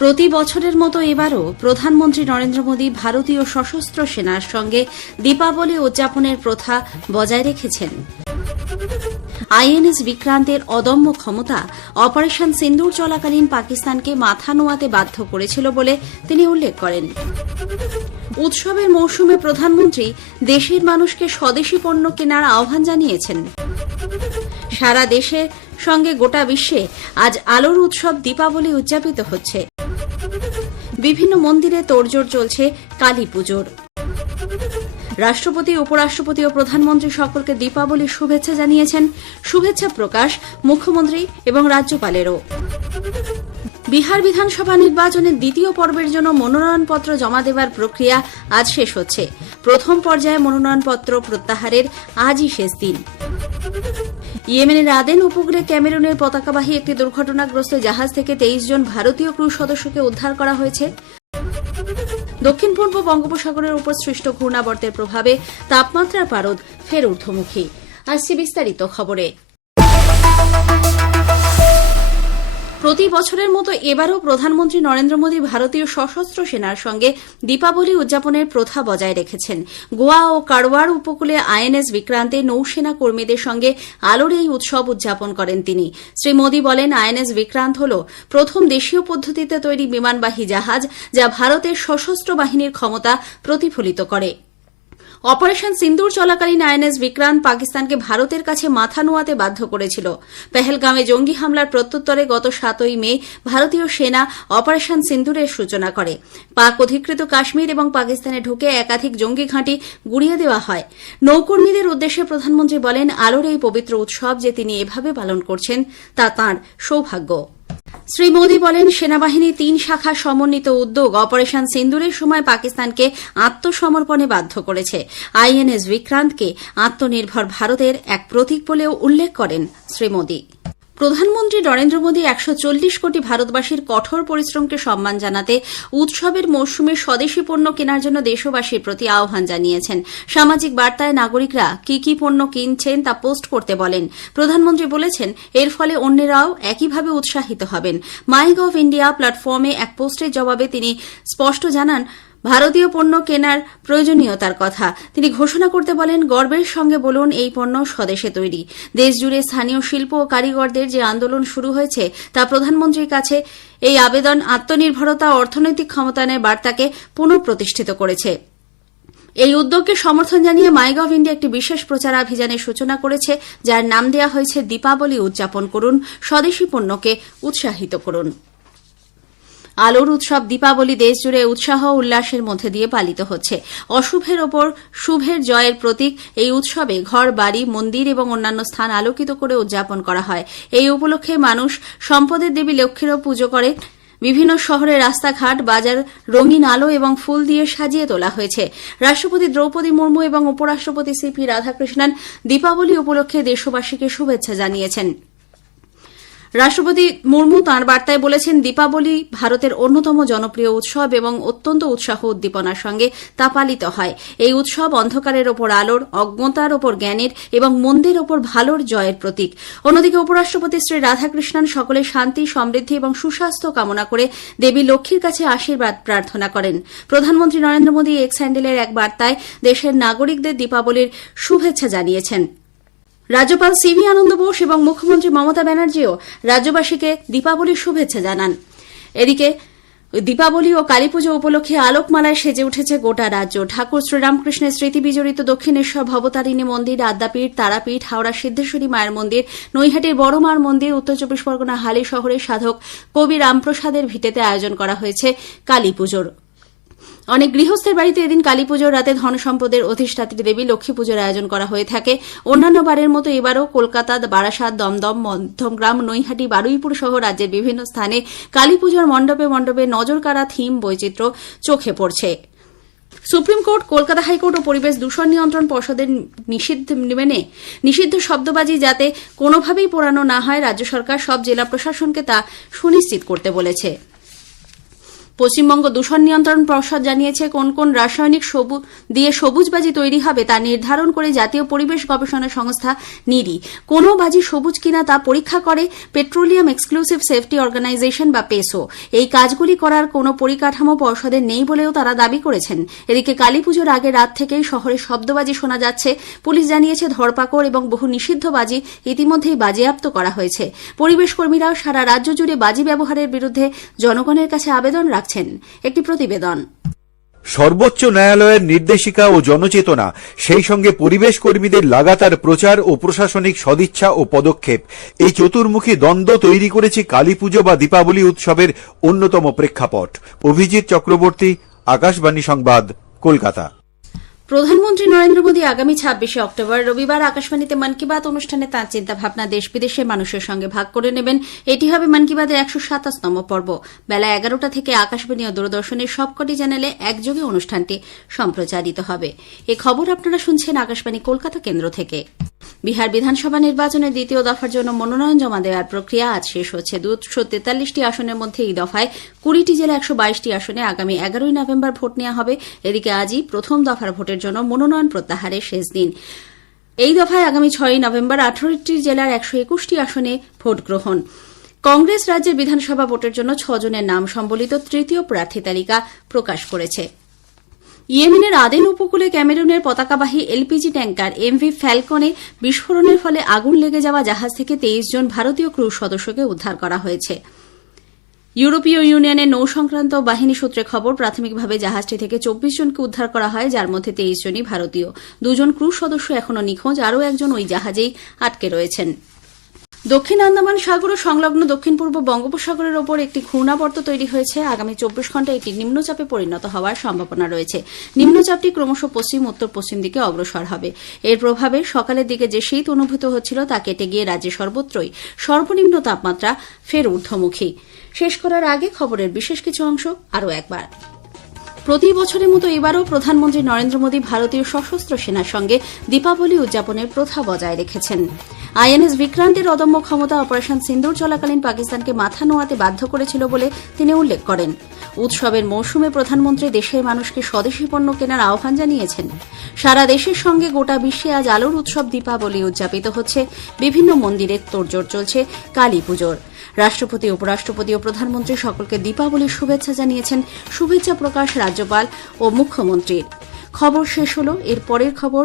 প্রতি বছরের মতো এবারও প্রধানমন্ত্রী নরেন্দ্র মোদী ভারতীয় সশস্ত্র সেনার সঙ্গে দীপাবলি উদযাপনের প্রথা বজায় রেখেছেন। আইএনএস বিক্রান্তের অদম্য ক্ষমতা অপারেশন সিন্দুর চলাকালীন পাকিস্তানকে মাথা নোয়াতে বাধ্য করেছিল বলে তিনি উল্লেখ করেন। উৎসবের মৌসুমে প্রধানমন্ত্রী দেশের মানুষকে স্বদেশী পণ্য কেনার আহ্বান জানিয়েছেন। সারা দেশের সঙ্গে গোটা বিশ্বে আজ আলোর উৎসব দীপাবলি উদযাপিত হচ্ছে। বিভিন্ন মন্দিরে তোড়জোড় চলছে কালী পুজোর। রাষ্ট্রপতি, উপরাষ্ট্রপতি ও প্রধানমন্ত্রী সকলকে দীপাবলির শুভেচ্ছা জানিয়েছেন। শুভেচ্ছা প্রকাশ মুখ্যমন্ত্রী এবং রাজ্যপালেরও। বিহার বিধানসভা নির্বাচনের দ্বিতীয় পর্বের জন্য মনোনয়নপত্র জমা দেওয়ার প্রক্রিয়া আজ শেষ হচ্ছে। প্রথম পর্যায়ে মনোনয়নপত্র প্রত্যাহারের আজই শেষ দিন। ইয়েমেনের আদেন উপকূলে ক্যামেরুনের পতাকাবাহী একটি দুর্ঘটনাগ্রস্ত জাহাজ থেকে তেইশ জন ভারতীয় ক্রু সদস্যকে উদ্ধার করা হয়েছে। দক্ষিণ পূর্ব বঙ্গোপসাগরের উপর সৃষ্ট ঘূর্ণাবর্তের প্রভাবে তাপমাত্রার পারদ ফের ঊর্ধ্বমুখী। আসছে বিস্তারিত খবরে। প্রতি বছরের মতো এবারও প্রধানমন্ত্রী নরেন্দ্র মোদী ভারতীয় সশস্ত্র সেনার সঙ্গে দীপাবলি উদযাপনের প্রথা বজায় রেখেছেন। গোয়া ও কারওয়ার উপকূলে আইএনএস বিক্রান্তে নৌসেনা কর্মীদের সঙ্গে আলোর এই উৎসব উদযাপন করেন তিনি। শ্রী মোদী বলেন, আইএনএস বিক্রান্ত হল প্রথম দেশীয় পদ্ধতিতে তৈরি বিমানবাহী জাহাজ যা ভারতের সশস্ত্র বাহিনীর ক্ষমতা প্রতিফলিত করে। অপারেশন সিন্দুর চলাকালীন আইএনএস বিক্রান্ত পাকিস্তানকে ভারতের কাছে মাথা নোয়াতে বাধ্য করেছিল। পেহেলগামে জঙ্গি হামলার প্রত্যুত্তরে গত সাতই মে ভারতীয় সেনা অপারেশন সিন্দুরের সূচনা করে। পাক অধিকৃত কাশ্মীর এবং পাকিস্তানে ঢুকে একাধিক জঙ্গি ঘাঁটি গুড়িয়ে দেওয়া হয়। নৌকর্মীদের উদ্দেশ্যে প্রধানমন্ত্রী বলেন, আলোর এই পবিত্র উৎসব যে তিনি এভাবে পালন করছেন, তা তাঁর সৌভাগ্য। শ্রী মোদী বলেন সেনাবাহিনীর তিন শাখা সমন্বিত উদ্যোগ অপারেশন সিন্দুরের সময় পাকিস্তানকে আত্মসমর্পণে বাধ্য করেছে। আইএনএস বিক্রান্তকে আত্মনির্ভর ভারতের এক প্রতীক বলেও উল্লেখ করেন শ্রী মোদী। প্রধানমন্ত্রী নরেন্দ্র মোদী একশো চল্লিশ কোটি ভারতবাসীর কঠোর পরিশ্রমকে সম্মান জানাতে উৎসবের মৌসুমে স্বদেশী পণ্য কেনার জন্য দেশবাসীর প্রতি আহ্বান জানিয়েছেন। সামাজিক বার্তায় নাগরিকরা কি কি পণ্য কিনছেন তা পোস্ট করতে বলেন। প্রধানমন্ত্রী বলেছেন, এর ফলে অন্যেরাও একইভাবে উৎসাহিত হবেন। মাই গভ ইন্ডিয়া প্ল্যাটফর্মে এক পোস্টের জবাবে তিনি স্পষ্ট জানান ভারতীয় পণ্য কেনার প্রয়োজনীয়তার কথা। তিনি ঘোষণা করতে বলেন, গর্বের সঙ্গে বলুন, এই পণ্য স্বদেশে তৈরি। দেশজুড়ে স্থানীয় শিল্প ও কারিগরদের যে আন্দোলন শুরু হয়েছে, তা প্রধানমন্ত্রীর কাছে এই আবেদন আত্মনির্ভরতা, অর্থনৈতিক ক্ষমতায়নের বার্তাকে পুনঃপ্রতিষ্ঠিত করেছে। এই উদ্যোগকে সমর্থন জানিয়ে মাইগভ ইন্ডিয়া একটি বিশেষ প্রচারাভিযানের সূচনা করেছে, যার নাম দেওয়া হয়েছে দীপাবলি উদযাপন করুন, স্বদেশী পণ্যকে উৎসাহিত করুন। আলোর উৎসব, দীপাবলি, দেশজুড়ে উৎসাহ উল্লাসের মধ্যে দিয়ে পালিত হচ্ছে। অশুভের ওপর শুভের জয়ের প্রতীক, এই উৎসবে ঘর, বাড়ি, মন্দির এবং অন্যান্য স্থান আলোকিত করে উদযাপন করা হয়। এই উপলক্ষে মানুষ সম্পদের দেবী লক্ষ্মীরও পুজো করে। বিভিন্ন শহরের রাস্তাঘাট, বাজার, রঙিন আলো এবং ফুল দিয়ে সাজিয়ে তোলা হয়েছে। রাষ্ট্রপতি দ্রৌপদী মুর্মু এবং উপরাষ্ট্রপতি সিপি রাধাকৃষ্ণন দীপাবলি উপলক্ষে দেশবাসীকে শুভেচ্ছা জানিয়েছেন। রাষ্ট্রপতি মুর্মু তাঁর বার্তায় বলেছেন, দীপাবলি ভারতের অন্যতম জনপ্রিয় উৎসব এবং অত্যন্ত উৎসাহ উদ্দীপনার সঙ্গে তা পালিত হয়। এই উৎসব অন্ধকারের ওপর আলোর, অজ্ঞতার ওপর জ্ঞানের এবং মন্দের ওপর ভালোর জয়ের প্রতীক। অন্যদিকে উপরাষ্ট্রপতি শ্রী রাধাকৃষ্ণন সকলে শান্তি, সমৃদ্ধি এবং সুস্বাস্থ্য কামনা করে দেবী লক্ষ্মীর কাছে আশীর্বাদ প্রার্থনা করেন। প্রধানমন্ত্রী নরেন্দ্র মোদী এক্স হ্যান্ডেলের এক বার্তায় দেশের নাগরিকদের দীপাবলির শুভেচ্ছা জানিয়েছেন। রাজ্যপাল সিভি আনন্দ বোস এবং মুখ্যমন্ত্রী মমতা ব্যানার্জিও রাজ্যবাসীকে দীপাবলির শুভেচ্ছা জানান। এদিকে, দীপাবলি ও কালীপুজো উপলক্ষে আলোকমালায় সেজে উঠেছে গোটা রাজ্য। ঠাকুর শ্রীরামকৃষ্ণের স্মৃতি বিজড়িত দক্ষিণেশ্বর ভবতারিণী মন্দির, আদ্যাপীঠ, তারাপীঠ, হাওড়া সিদ্ধেশ্বরী মায়ের মন্দির, নৈহাটির বড় মার মন্দির, উত্তর চব্বিশ পরগনা হালি শহরের সাধক কবি রামপ্রসাদের ভিটেতে আয়োজন করা হয়েছে কালী পুজোর অনেক গৃহস্থের বাড়িতে এদিন কালী পুজোর রাতে ধন সম্পদের অধিষ্ঠাত্রী দেবী লক্ষ্মী পুজোর আয়োজন করা হয়ে থাকে। অন্যান্য বারের মতো এবারও কলকাতা, বারাসাত, দমদম, মধ্যমগ্রাম, নৈহাটি, বারুইপুর সহ রাজ্যের বিভিন্ন স্থানে কালী পুজোর মণ্ডপে মণ্ডপে নজরকাড়া থিম বৈচিত্র্য চোখে পড়ছে। Supreme court, Kolkata high court ও পরিবেশ দূষণ নিয়ন্ত্রণ পর্ষদের নিষিদ্ধ মেনে নিষিদ্ধ শব্দবাজি যাতে কোনোভাবেই পোড়ানো না হয়, রাজ্য সরকার সব জেলা প্রশাসনকে তা সুনিশ্চিত করতে বলেছে। পশ্চিমবঙ্গ দূষণ নিয়ন্ত্রণ পর্ষদ জানিয়েছে কোন কোন রাসায়নিক দিয়ে সবুজ বাজি তৈরি হবে তা নির্ধারণ করে জাতীয় পরিবেশ গবেষণা সংস্থা নিরি। কোন বাজি সবুজ কিনা তা পরীক্ষা করে পেট্রোলিয়াম এক্সক্লুসিভ সেফটি অর্গানাইজেশন বা পেসো। এই কাজগুলি করার কোনো পরিকাঠামো পর্ষদের নেই বলেও তারা দাবি করেছেন। এদিকে কালীপুজোর আগে রাত থেকেই শহরে শব্দবাজি শোনা যাচ্ছে। পুলিশ জানিয়েছে ধরপাকড় এবং বহু নিষিদ্ধ বাজি ইতিমধ্যেই বাজেয়াপ্ত করা হয়েছে। পরিবেশ কর্মীরাও সারা রাজ্য জুড়ে বাজি ব্যবহারের বিরুদ্ধে জনগণের কাছে আবেদন রাখছেন। একটি প্রতিবেদন। সর্বোচ্চ ন্যায়ালয়ের নির্দেশিকা ও জনচেতনা, সেই সঙ্গে পরিবেশ কর্মীদের লাগাতার প্রচার ও প্রশাসনিক সদিচ্ছা ও পদক্ষেপ। এই চতুর্মুখী দ্বন্দ্ব তৈরি করেছে কালীপুজো বা দীপাবলি উৎসবের অন্যতম প্রেক্ষাপট। অভিজিৎ চক্রবর্তী, আকাশবাণী সংবাদ, কলকাতা। প্রধানমন্ত্রী নরেন্দ্র মোদী আগামী ছাব্বিশে অক্টোবর রবিবার আকাশবাণীতে মন কি বাত অনুষ্ঠানে তাঁর চিন্তাভাবনা দেশ বিদেশের মানুষের সঙ্গে ভাগ করে নেবেন। এটি হবে মন কি বাতের একশো সাতাশতম পর্ব। বেলা এগারোটা থেকে আকাশবাণী ও দূরদর্শনের সবকটি চ্যানেলে একযোগে অনুষ্ঠানটি সম্প্রচারিত হবে। এ খবর আপনারা শুনছেন আকাশবাণী কলকাতা কেন্দ্র থেকে। বিহার বিধানসভা নির্বাচনের দ্বিতীয় দফার জন্য মনোনয়ন জমা দেওয়ার প্রক্রিয়া আজ শেষ হচ্ছে। দুশো তেতাল্লিশটি আসনের মধ্যে এই দফায় কুড়িটি জেলা একশো বাইশটি আসনে আগামী এগারোই নভেম্বর ভোট নেওয়া হবে। এদিকে আজই প্রথম দফার ভোটের জন্য মনোনয়ন প্রত্যাহারের শেষ দিন। এই দফায় আগামী ছয়ই নভেম্বর আঠারোটি জেলার একশো একুশটি আসনে ভোট গ্রহণ। কংগ্রেস রাজ্যের বিধানসভা ভোটের জন্য ছজনের নাম সম্বলিত তৃতীয় প্রার্থী তালিকা প্রকাশ করেছে। ইয়েমেনের আদেন উপকূলে ক্যামেরুনের পতাকাবাহী এলপিজি ট্যাঙ্কার এমভি ফ্যালকনে বিস্ফোরণের ফলে আগুন লেগে যাওয়া জাহাজ থেকে তেইশ জন ভারতীয় ক্রু সদস্যকে উদ্ধার করা হয়েছে। ইউরোপীয় ইউনিয়নের নৌ সংক্রান্ত বাহিনী সূত্রে খবর, প্রাথমিকভাবে জাহাজটি থেকে চব্বিশ জনকে উদ্ধার করা হয়, যার মধ্যে তেইশ জনই ভারতীয়। দুজন ক্রু সদস্য এখনও নিখোঁজ, আরও একজন ওই জাহাজেই আটকে রয়েছেন। দক্ষিণ আন্দামান সাগর ও সংলগ্ন দক্ষিণ পূর্ব বঙ্গোপসাগরের ওপর একটি ঘূর্ণাবর্ত তৈরি হয়েছে। আগামী চব্বিশ ঘন্টায় এটি নিম্নচাপে পরিণত হওয়ার সম্ভাবনা রয়েছে। নিম্নচাপটি ক্রমশ পশ্চিম, উত্তর, পশ্চিম দিকে অগ্রসর হবে। এর প্রভাবে সকালের দিকে যে শীত অনুভূত হচ্ছিল তা কেটে গিয়ে রাজ্যে সর্বত্রই সর্বনিম্ন তাপমাত্রা ফের ঊর্ধ্বমুখী। শেষ করার আগে খবরের বিশেষ কিছু অংশ আরও একবার। প্রতি বছরের মতো এবারও প্রধানমন্ত্রী নরেন্দ্র মোদী ভারতীয় সশস্ত্র সেনার সঙ্গে দীপাবলি উদযাপনের প্রথা বজায় রেখেছেন। আইএনএস বিক্রান্তের অদম্য ক্ষমতা অপারেশন সিন্দুর চলাকালীন পাকিস্তানকে মাথা নোয়াতে বাধ্য করেছিল বলে তিনি উল্লেখ করেন। উৎসবের মৌসুমে প্রধানমন্ত্রী দেশের মানুষকে স্বদেশী পণ্য কেনার আহ্বান জানিয়েছেন। সারা দেশের সঙ্গে গোটা বিশ্বে আজ আলোর উৎসব দীপাবলি উদযাপিত হচ্ছে। বিভিন্ন মন্দিরে তোড়জোড় চলছে কালী পুজোর। রাষ্ট্রপতি, উপরাষ্ট্রপতি ও প্রধানমন্ত্রী সকলকে দীপাবলির শুভেচ্ছা জানিয়েছেন। শুভেচ্ছা প্রকাশ রাজ্যপাল ও মুখ্যমন্ত্রীর। খবর শেষ হলো এর পরের খবর